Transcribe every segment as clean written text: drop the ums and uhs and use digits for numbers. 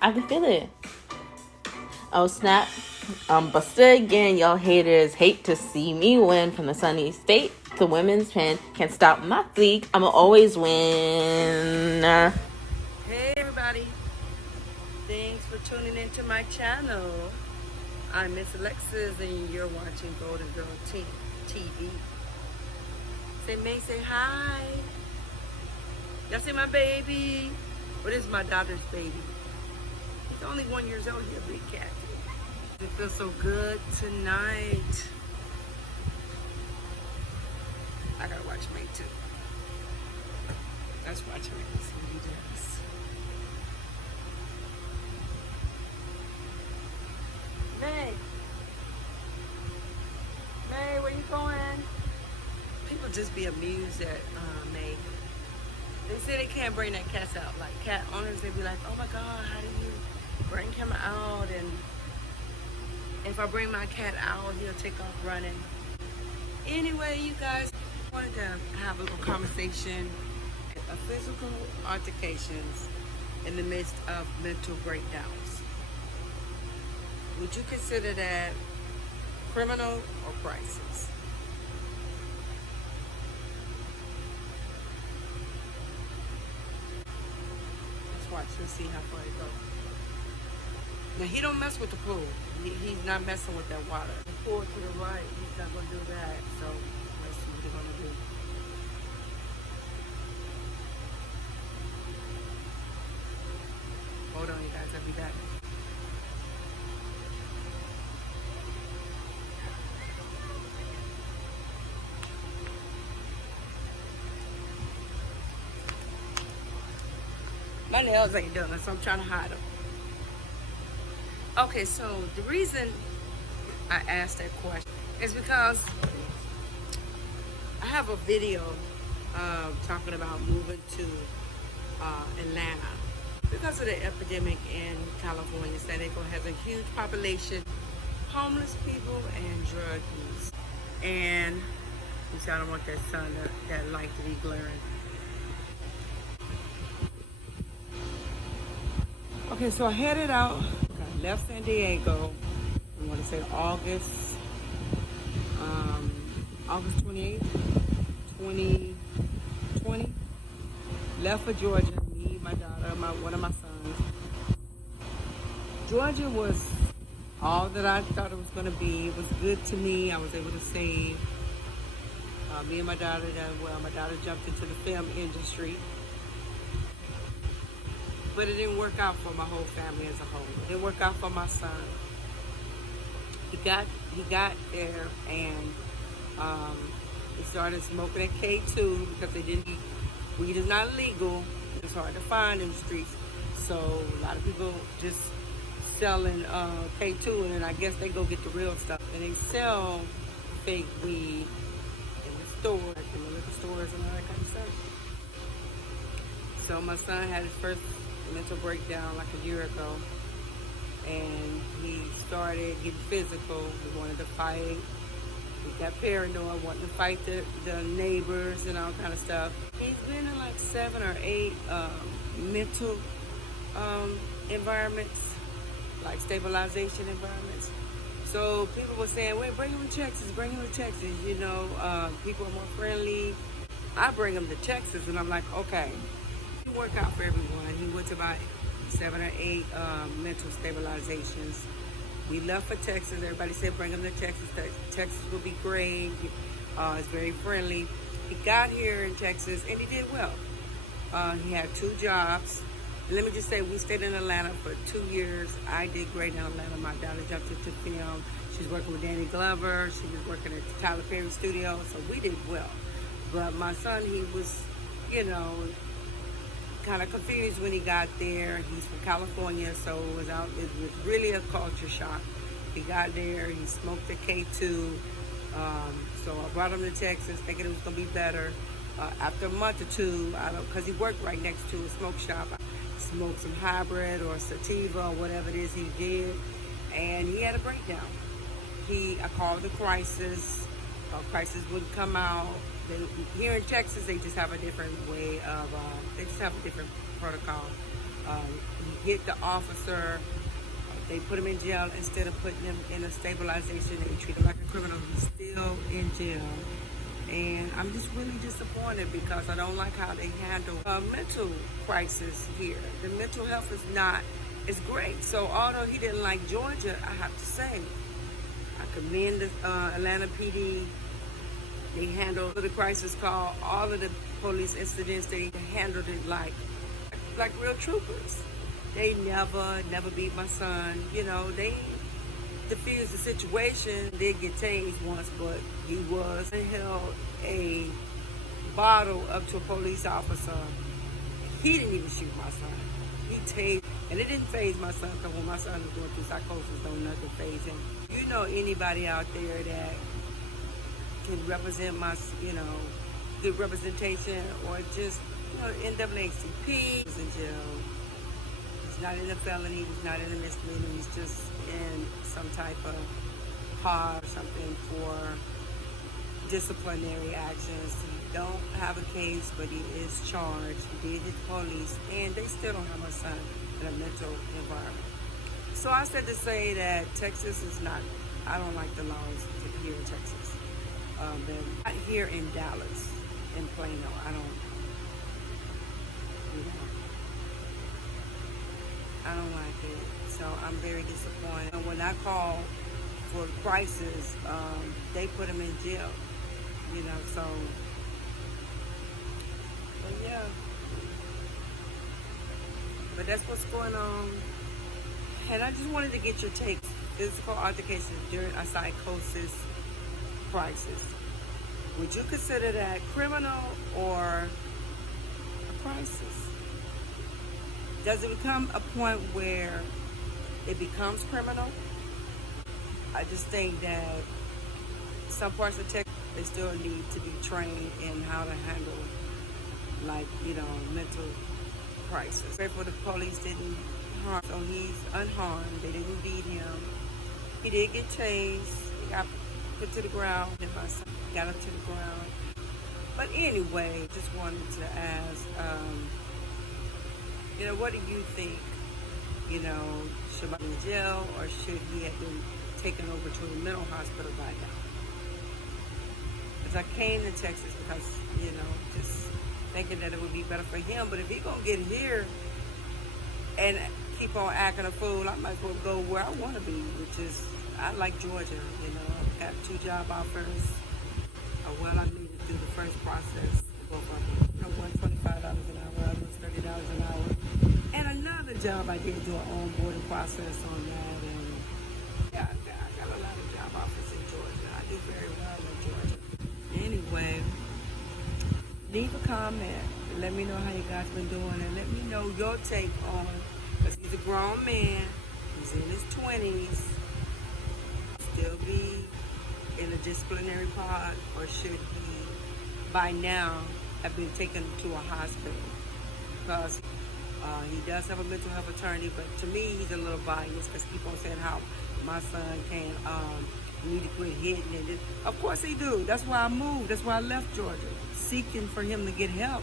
I can feel it. Oh, snap. But still again, y'all haters hate to see me win from the sunny state. The women's pen can't stop my fleek. I'ma always win. Hey everybody. Thanks for tuning into my channel. I'm Miss Alexis and you're watching Golden Girl TV. Say May, say hi. Y'all see my baby? What is my daughter's baby? He's only 1 year old, he's a big cat. It feels so good tonight. I gotta watch May too. Let's watch May, see what he does. May! May, where you going? People just be amused at May. They say they can't bring their cats out. Like cat owners, they be like, oh my God, how do you bring him out? And if I bring my cat out, he'll take off running. Anyway, you guys, I wanted to have a little conversation of physical altercations in the midst of mental breakdowns. Would you consider that criminal or crisis? Let's watch, let's see how far it goes. Now he don't mess with the pool. He's not messing with that water. The pool to the right, he's not gonna do that. So let's see what he's gonna do. Hold on, you guys, I'll be back. My nails ain't done, so I'm trying to hide them. Okay, so the reason I asked that question is because I have a video talking about moving to Atlanta because of the epidemic in California. San Diego has a huge population, homeless people and drug use. And you see, I don't want that sun, that light to be glaring. Okay, so I headed out. I left San Diego, I want to say August 28th, 2020. Left for Georgia, me, my daughter, one of my sons. Georgia was all that I thought it was going to be. It was good to me. I was able to save. Me and my daughter done well. My daughter jumped into the film industry. But it didn't work out for my whole family as a whole. It didn't work out for my son. He got there and he started smoking at K2 because they didn't. Weed is not illegal. It's hard to find in the streets. So a lot of people just selling K2, and then I guess they go get the real stuff. And they sell fake weed in the store, like in the liquor stores and all that kind of stuff. So my son had his first mental breakdown like a year ago, and he started getting physical. He wanted to fight. He got paranoid, wanting to fight the neighbors and all kind of stuff. He's been in like 7 or 8 mental environments, like stabilization environments. So people were saying, wait, bring him to Texas, bring him to Texas. You know, people are more friendly. I bring him to Texas, and I'm like, okay. It work out for everyone. He went to about 7 or 8 mental stabilizations. We left for Texas. Everybody said bring him to Texas. Texas will be great. It's very friendly. He got here in Texas and he did well. He had 2 jobs. Let me just say, we stayed in Atlanta for 2 years. I did great in Atlanta. My daughter jumped into film. She's working with Danny Glover. She was working at the Tyler Perry studio. So we did well. But my son, he was, you know, kind of confused when he got there. He's from California, so it was really a culture shock. He got there, he smoked a K2, so I brought him to Texas thinking it was going to be better. After a month or two, because he worked right next to a smoke shop, I smoked some hybrid or sativa or whatever it is he did, and he had a breakdown. I called the crisis. Crisis wouldn't come out. Here in Texas, they just have a different way of, they just have a different protocol. He hit the officer. They put him in jail instead of putting him in a stabilization. They treat him like a criminal. He's still in jail. And I'm just really disappointed because I don't like how they handle mental crisis here. The mental health is great. So although he didn't like Georgia, I have to say, I commend the Atlanta PD. They handled the crisis call, all of the police incidents. They handled it like real troopers. They never beat my son. You know, they diffused the situation. Did get tased once, but he held a bottle up to a police officer. He didn't even shoot my son. He tased, and it didn't faze my son, because when my son was going through psychosis, don't nothing faze him. You know anybody out there that can represent my, good representation, or just, NAACP is in jail. He's not in a felony, he's not in a misdemeanor, he's just in some type of hard or something for disciplinary actions. He don't have a case, but he is charged. He did hit the police, and they still don't have my son in a mental environment. So I said to say that Texas is not, I don't like the laws here in Texas. Not here in Dallas, in Plano, I don't like it. So I'm very disappointed. And when I called for crisis, they put him in jail, so, but yeah. But that's what's going on. And I just wanted to get your take. Physical altercations during a psychosis crisis. Would you consider that criminal or a crisis? Does it become a point where it becomes criminal? I just think that some parts of Texas, they still need to be trained in how to handle, mental crisis. Grateful the police didn't harm, so he's unharmed. They didn't beat him. He did get tased. He got put to the ground, and my son got up to the ground. But anyway, just wanted to ask, what do you think? Should I be in jail, or should he have been taken over to a mental hospital by now? Because I came to Texas because, just thinking that it would be better for him. But if he's going to get here and keep on acting a fool, I might as well go where I want to be, which is, I like Georgia. I've got 2 job offers. I made it through the first process. Both of them, $125 an hour, others $30 an hour. And another job, I did do an onboarding process on that. And yeah, I got a lot of job offers in Georgia. I do very well in Georgia. Anyway, leave a comment. Let me know how you guys been doing, and let me know your take on, because he's a grown man. He's in his 20s. Still be in a disciplinary pod, or should he by now have been taken to a hospital? Because he does have a mental health attorney, but to me he's a little biased because people are saying how my son can need to quit hitting, and of course he do. That's why I moved. That's why I left Georgia, seeking for him to get help.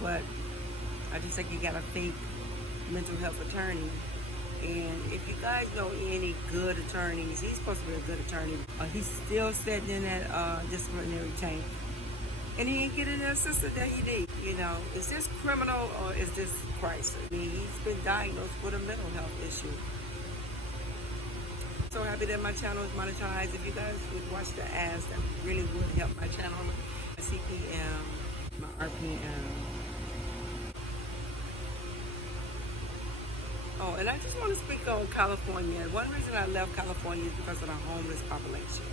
But I just think you got a fake mental health attorney. And if you guys know any good attorneys, he's supposed to be a good attorney. He's still sitting in that disciplinary tank. And he ain't getting the assistance that he needs. Is this criminal or is this crisis? He's been diagnosed with a mental health issue. So happy that my channel is monetized. If you guys would watch the ads, that really would help my channel. My CPM, my RPM. Oh, and I just want to speak on California. One reason I left California is because of the homeless population.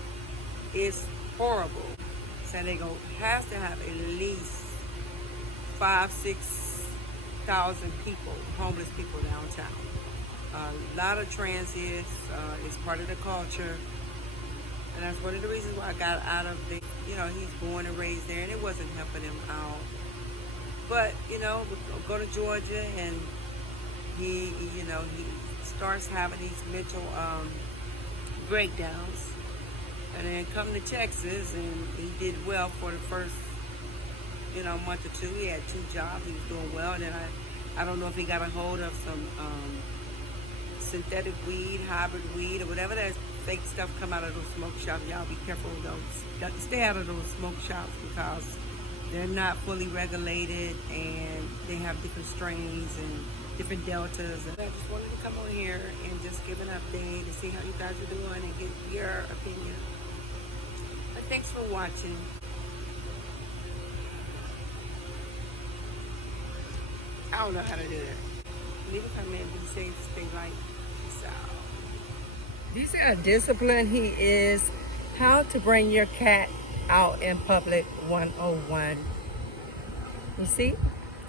It's horrible. San Diego has to have at least 5,000-6,000 people, homeless people downtown. A lot of transients. It's part of the culture. And that's one of the reasons why I got out of the, he's born and raised there, and it wasn't helping him out. But, go to Georgia, and he starts having these mental breakdowns. And then come to Texas, and he did well for the first, month or two. He had 2 jobs. He was doing well. And then I don't know if he got a hold of some synthetic weed, hybrid weed, or whatever that fake stuff come out of those smoke shops. Y'all be careful of those. Stay out of those smoke shops because they're not fully regulated and they have different strains and different deltas. And I just wanted to come on here and just give an update and see how you guys are doing and get your opinion. But thanks for watching. I don't know how to do that. Leave a comment, be safe, stay light. Peace out. These are discipline he is. How to bring your cat out in public 101. You see?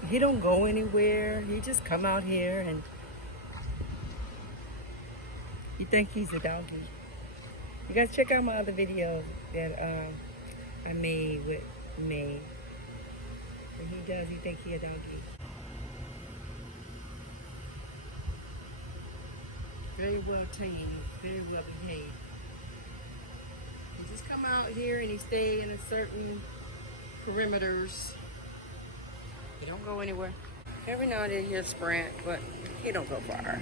He don't go anywhere. He just come out here and you think he's a doggy. You guys check out my other videos that I made with May. And he think he a doggy. Very well tamed, very well behaved. He just come out here and he stay in a certain perimeters. He don't go anywhere. Every now and then he'll sprint, but he don't go far.